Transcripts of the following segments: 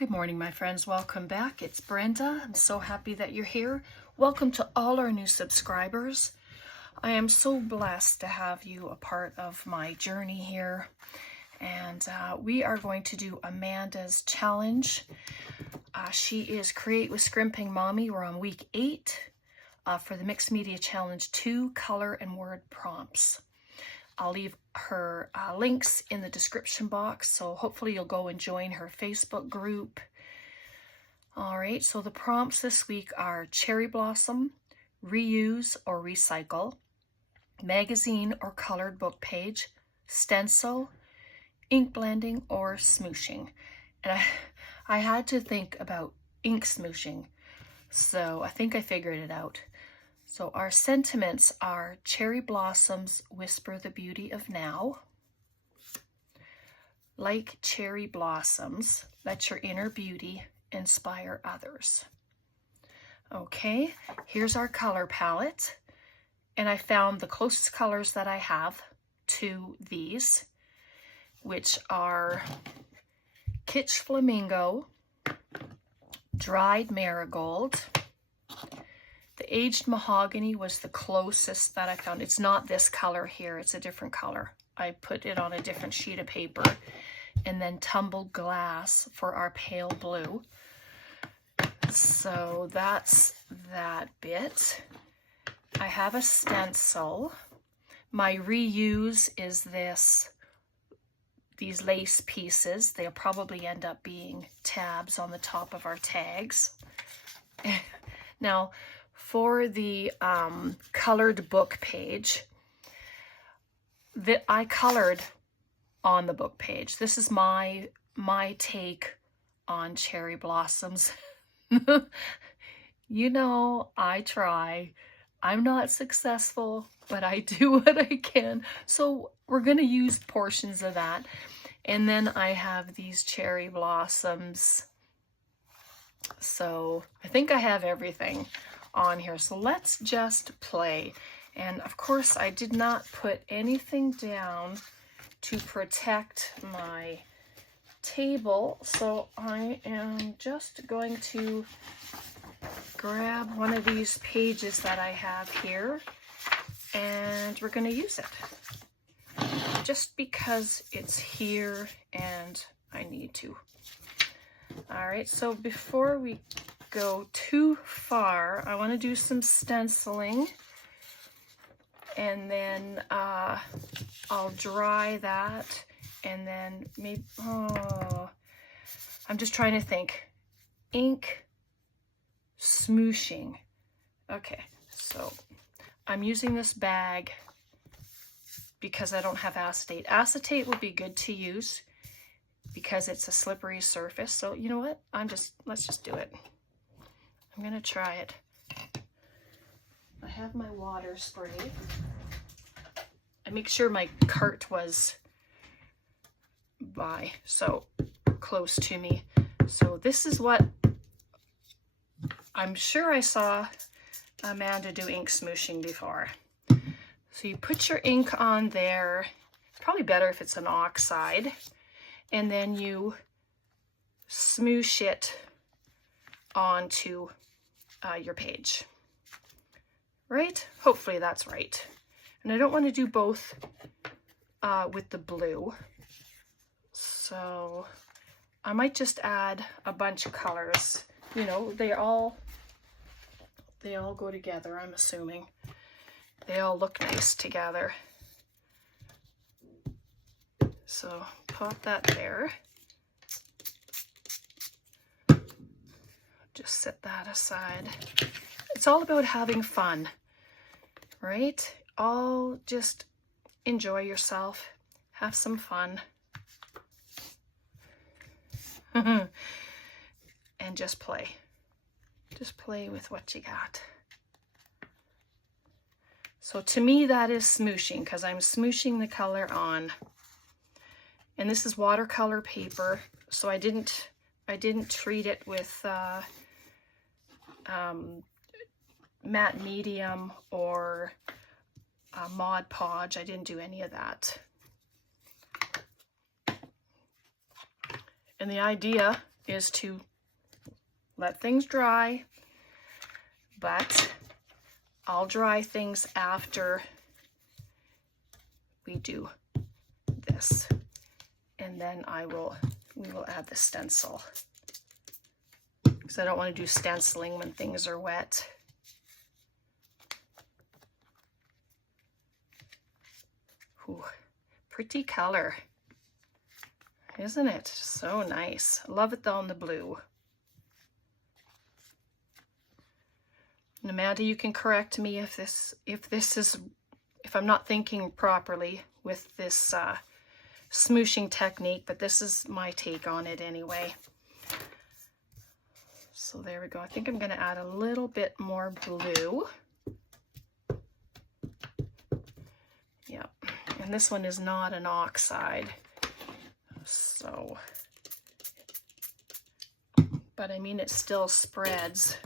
Good morning, my friends. Welcome back. It's Brenda. I'm so happy that you're here. Welcome to all our new subscribers. I am so blessed to have you a part of my journey here. And we are going to do Amanda's challenge. She is Create with Scrimping Mommy. We're on week 8 for the Mixed Media Challenge 2 color and word prompts. I'll leave her links in the description box, so hopefully you'll go and join her Facebook group. All right, so the prompts this week are cherry blossom, reuse or recycle, magazine or colored book page, stencil, ink blending, or smooshing. And I had to think about ink smooshing, so I think I figured it out. So our sentiments are cherry blossoms whisper the beauty of now. Like cherry blossoms, let your inner beauty inspire others. Okay, here's our color palette. And I found the closest colors that I have to these, which are Kitsch Flamingo, Dried Marigold. The Aged Mahogany was the closest that I found. It's not this color here, it's a different color. I put it on a different sheet of paper. And then Tumbled Glass for our pale blue. So that's that bit. I have a stencil. My reuse is these lace pieces. They'll probably end up being tabs on the top of our tags. Now, for the colored book page, that I colored on the book page. This is my take on cherry blossoms. You know, I try. I'm not successful, but I do what I can. So we're going to use portions of that. And then I have these cherry blossoms. So I think I have everything on here. So let's just play. And of course, I did not put anything down to protect my table. So I am just going to grab one of these pages that I have here, and we're going to use it just because it's here and I need to. All right, so before we go too far, I want to do some stenciling, and then I'll dry that, and then maybe, I'm just trying to think. Ink smooshing. Okay, so I'm using this bag because I don't have acetate. Acetate would be good to use because it's a slippery surface. So you know what? Let's just do it. I'm gonna try it. I have my water spray. I make sure my cart was so close to me. So this is what I'm sure I saw Amanda do ink smooshing before. So you put your ink on there. It's probably better if it's an oxide. And then you smoosh it onto your page. Right? Hopefully that's right. And I don't want to do both with the blue. So I might just add a bunch of colors. You know, they all go together, I'm assuming. They all look nice together. So pop that there. Just set that aside. It's all about having fun, right? All just enjoy yourself, have some fun. And just play. Just play with what you got. So to me that is smooshing because I'm smooshing the color on. And this is watercolor paper, so I didn't treat it with matte medium or Mod Podge. I didn't do any of that. And the idea is to let things dry, but I'll dry things after we do this, and then we will add the stencil, because I don't want to do stenciling when things are wet. Ooh, pretty color, isn't it? So nice. Love it though in the blue. And Amanda, you can correct me if I'm not thinking properly with this smooshing technique, but this is my take on it anyway. So there we go. I think I'm going to add a little bit more blue. Yep. And this one is not an oxide. So, but I mean, it still spreads.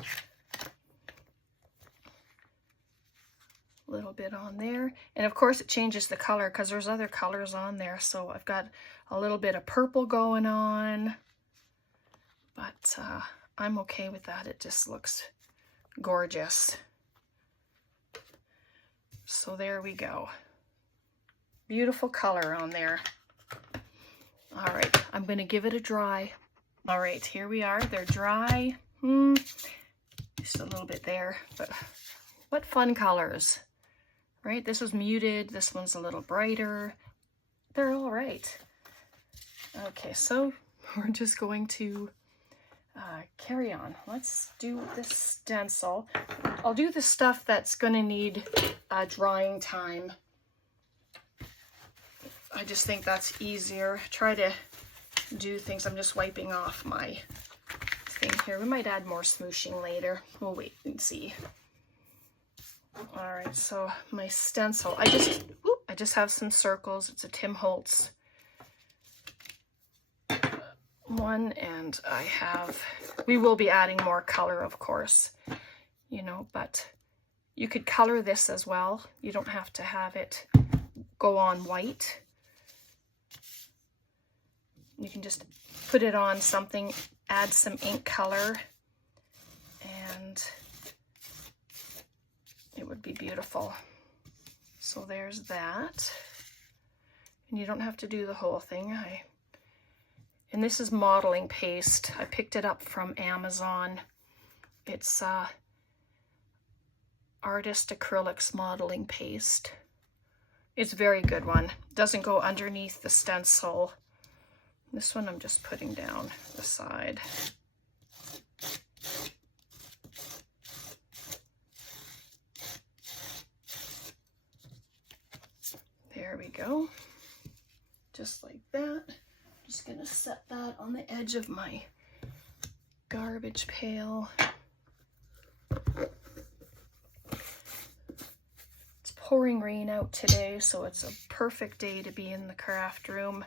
A little bit on there. And of course it changes the color because there's other colors on there. So I've got a little bit of purple going on, but I'm okay with that. It just looks gorgeous. So there we go. Beautiful color on there. All right, I'm going to give it a dry. All right, here we are. They're dry. Just a little bit there, but what fun colors, right? This was muted. This one's a little brighter. They're all right. Okay, so we're just going to carry on. Let's do this stencil. I'll do the stuff that's going to need drying time. I just think that's easier. Try to do things. I'm just wiping off my thing here. We might add more smooshing later. We'll wait and see. All right, so my stencil. I just have some circles. It's a Tim Holtz one, and we will be adding more color, of course, you know, but you could color this as well. You don't have to have it go on white. You can just put it on something, add some ink color, and it would be beautiful. So there's that. And you don't have to do the whole thing. And this is modeling paste. I picked it up from Amazon. It's Artist Acrylics modeling paste. It's a very good one. Doesn't go underneath the stencil. This one I'm just putting down the side. There we go. Just like that. Just gonna set that on the edge of my garbage pail. It's pouring rain out today, so it's a perfect day to be in the craft room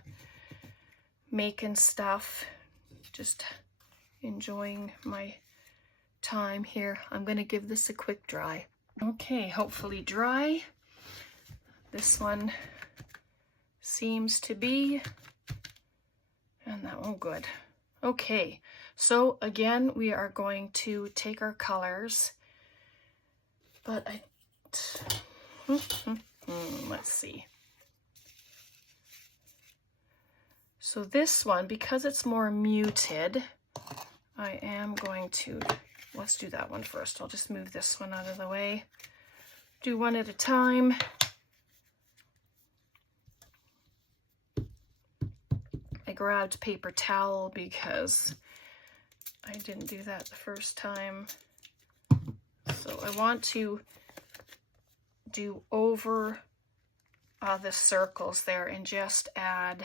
making stuff, just enjoying my time here. I'm gonna give this a quick dry. Okay, hopefully dry. This one seems to be, and that one good. Okay, so again, we are going to take our colors, but let's see. So this one, because it's more muted, I am going to, let's do that one first. I'll just move this one out of the way. Do one at a time. I grabbed paper towel because I didn't do that the first time. So I want to do over the circles there and just add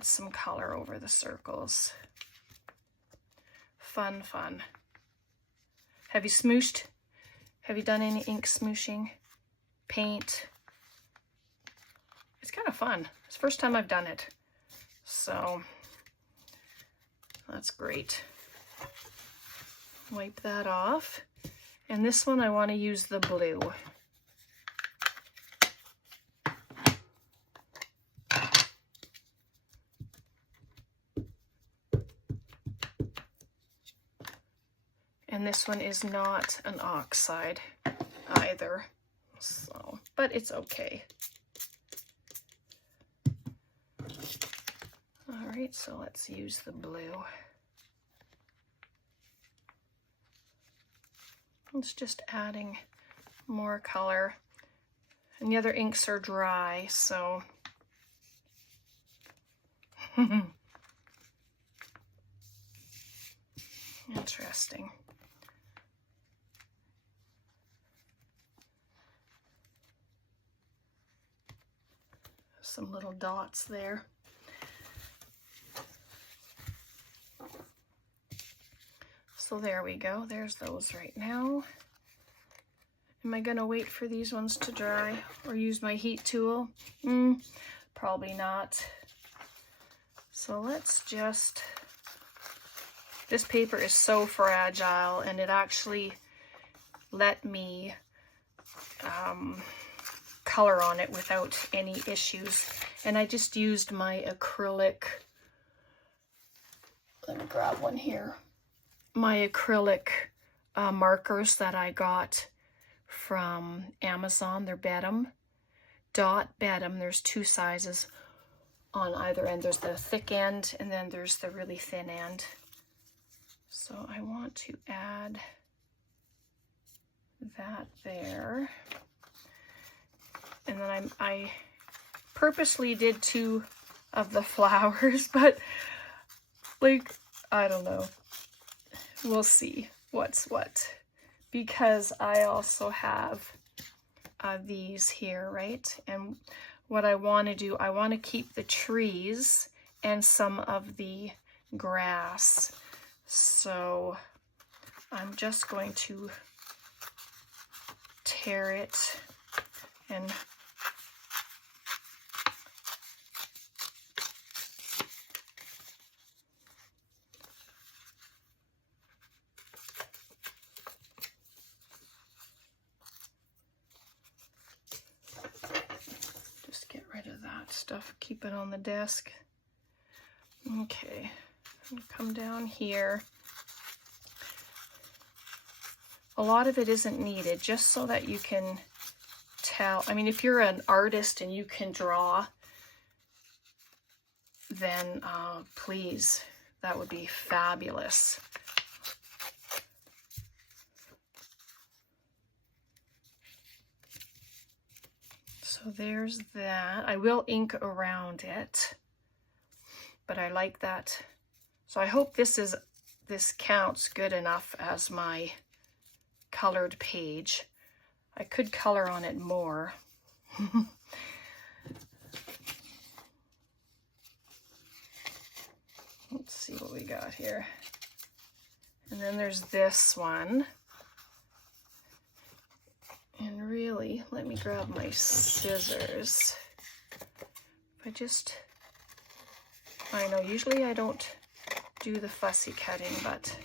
some color over the circles. Fun. Have you smooshed? Have you done any ink smooshing? Paint? It's kind of fun. It's the first time I've done it. So that's great. Wipe that off. And this one I want to use the blue. And this one is not an oxide either, so, but it's okay. All right, so let's use the blue. It's just adding more color. And the other inks are dry, so interesting. Some little dots there. So there we go. There's those right now. Am I gonna wait for these ones to dry or use my heat tool? Probably not. So let's just, this paper is so fragile, and it actually let me color on it without any issues. And I just used my acrylic, let me grab one here, my acrylic markers that I got from Amazon. They're Bedham, Dot Bedham. There's two sizes on either end. There's the thick end, and then there's the really thin end. So I want to add that there. And then I purposely did two of the flowers, but like, I don't know. We'll see what's what. Because I also have these here, right? And what I want to do, I want to keep the trees and some of the grass. So I'm just going to tear it and just get rid of that stuff, keep it on the desk. Okay, and come down here. A lot of it isn't needed, just so that you can tell. I mean, if you're an artist and you can draw, then please, that would be fabulous. So there's that. I will ink around it, but I like that. So I hope this counts good enough as my colored page. I could color on it more. Let's see what we got here. And then there's this one. And really, let me grab my scissors. I know usually I don't do the fussy cutting, but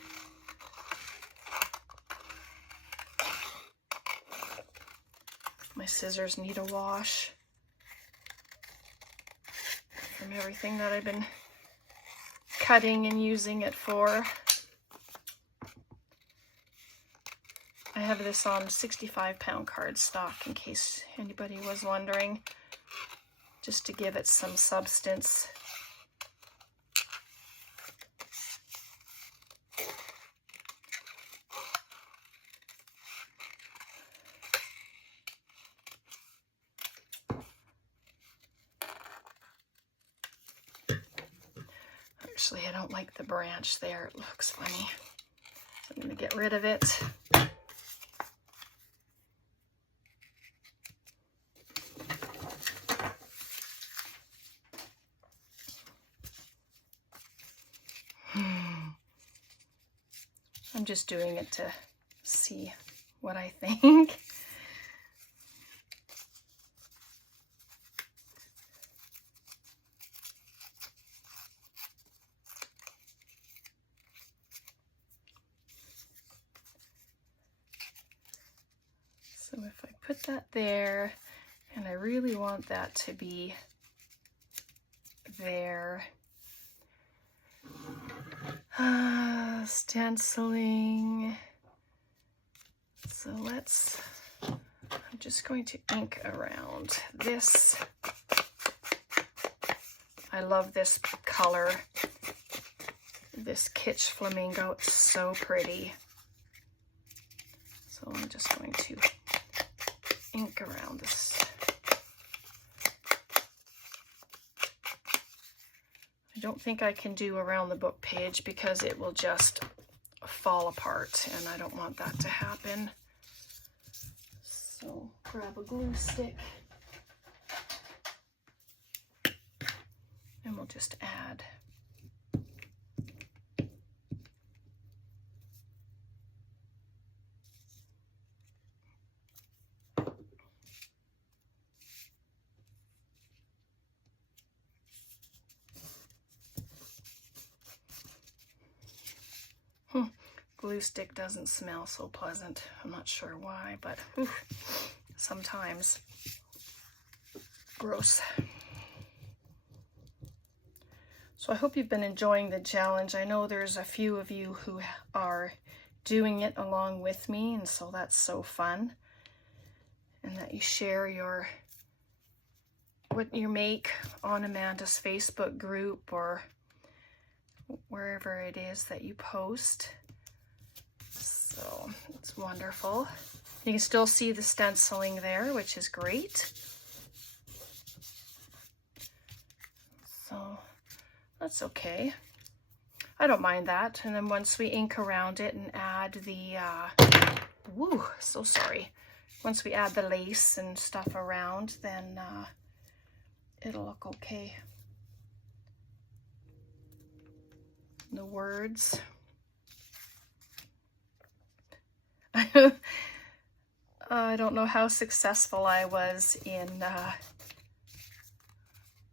my scissors need a wash from everything that I've been cutting and using it for. I have this on 65-pound cardstock, in case anybody was wondering, just to give it some substance. Actually, I don't like the branch there. It looks funny. So I'm going to get rid of it. I'm just doing it to see what I think. So if I put that there, and I really want that to be there. Stenciling. So I'm just going to ink around this. I love this color, this Kitsch Flamingo. It's so pretty. So I'm just going to ink around this. I don't think I can do around the book page because it will just fall apart, and I don't want that to happen. So grab a glue stick, and we'll just add. Glue stick doesn't smell so pleasant. I'm not sure why, but sometimes. Gross. So I hope you've been enjoying the challenge. I know there's a few of you who are doing it along with me, and so that's so fun. And that you share what you make on Amanda's Facebook group or wherever it is that you post. So it's wonderful. You can still see the stenciling there, which is great. So that's okay. I don't mind that. And then once we ink around it and add the, so sorry. Once we add the lace and stuff around, then it'll look okay. The words. I don't know how successful I was in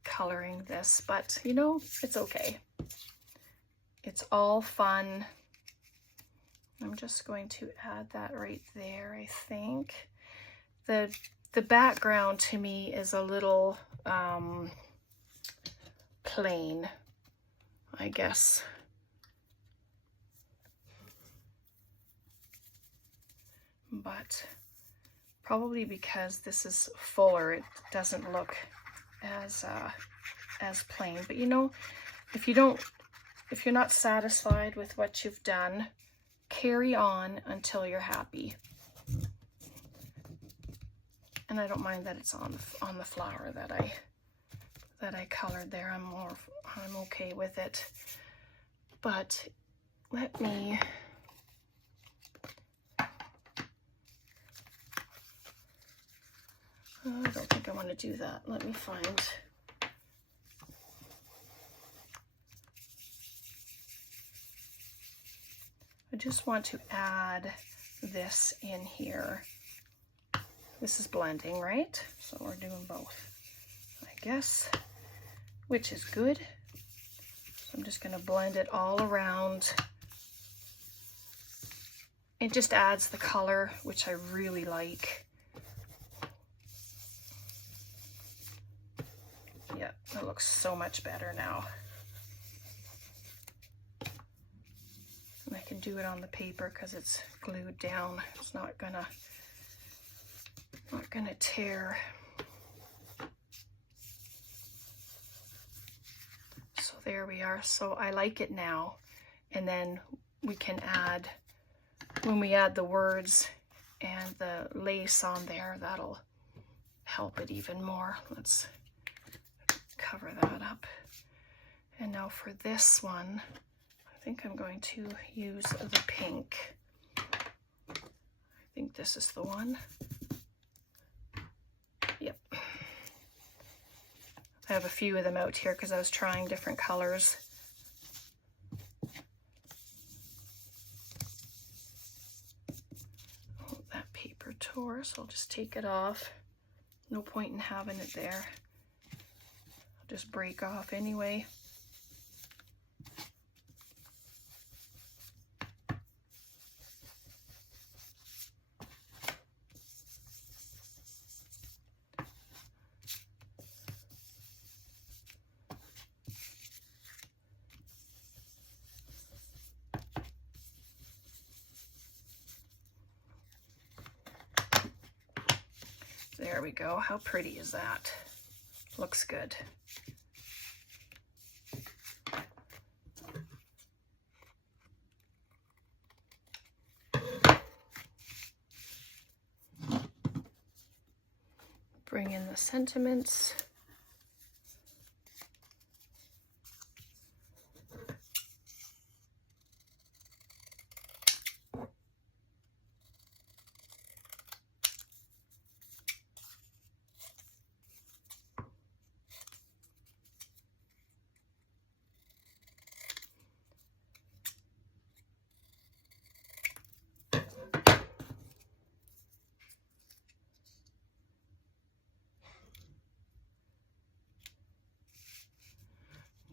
coloring this, but you know, it's okay. It's all fun. I'm just going to add that right there, I think. The background to me is a little plain, I guess. But probably because this is fuller, it doesn't look as plain. But you know, if you're not satisfied with what you've done, carry on until you're happy. And I don't mind that it's on the flower that I colored there. I'm okay with it. But let me I don't think I want to do that. Let me find. I just want to add this in here. This is blending, right? So we're doing both, I guess, which is good. So I'm just going to blend it all around. It just adds the color, which I really like. Yeah, it looks so much better now. And I can do it on the paper because it's glued down. It's not gonna tear. So there we are. So I like it now. And then we can add, when we add the words and the lace on there, that'll help it even more. Let's cover that up. And now for this one, I think I'm going to use the pink. I think this is the one. Yep. I have a few of them out here because I was trying different colors. Oh, that paper tore, so I'll just take it off. No point in having it there. I'll just break off anyway. There we go. How pretty is that? Looks good. Bring in the sentiments.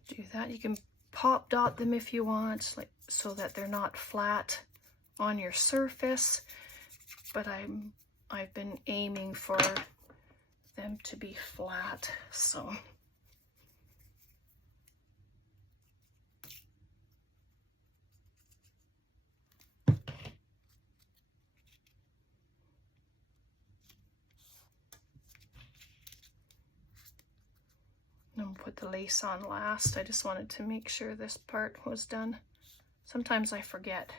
Do that. You can pop dot them if you want, like so that they're not flat on your surface, but I've been aiming for them to be flat, so I'm gonna put the lace on last. I just wanted to make sure this part was done. Sometimes I forget.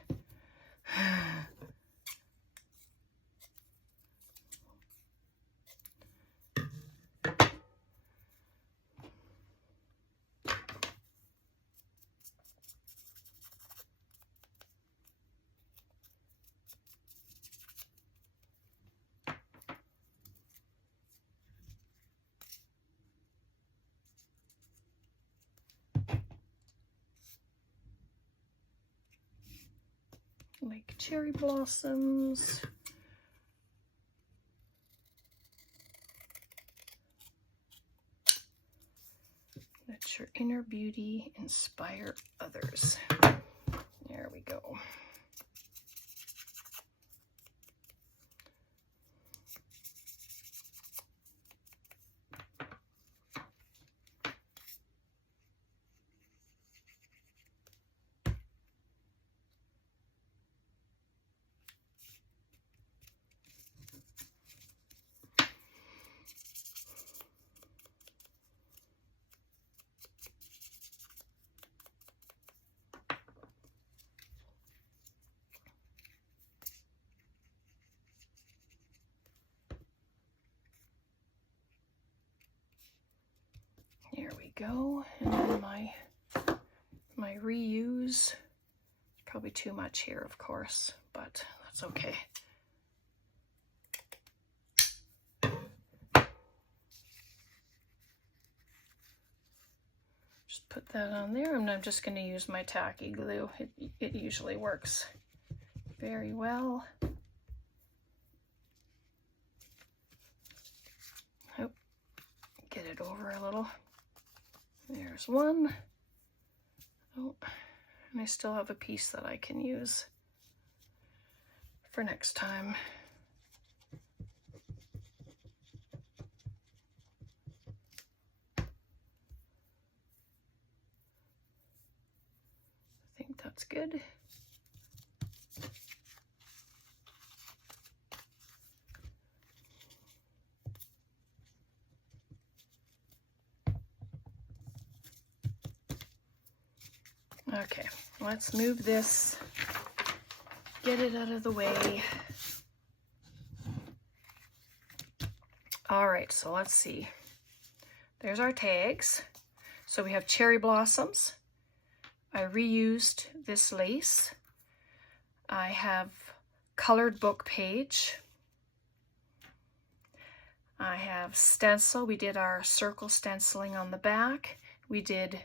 Like cherry blossoms. Let your inner beauty inspire others. There we go. There we go. And then my reuse. Probably too much here, of course, but that's okay. Just put that on there, and I'm just going to use my tacky glue. It usually works very well. Oh, get it over a little. There's one. Oh, and I still have a piece that I can use for next time. I think that's good. Okay, let's move this, get it out of the way. All right, so let's see. There's our tags. So we have cherry blossoms. I reused this lace. I have colored book page. I have stencil. We did our circle stenciling on the back. We did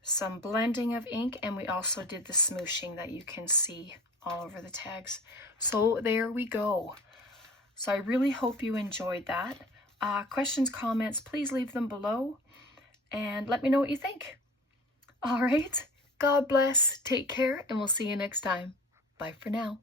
some blending of ink, and we also did the smooshing that you can see all over the tags. So there we go. So I really hope you enjoyed that. Questions, comments, please leave them below and let me know what you think. All right, God bless, take care, and we'll see you next time. Bye for now.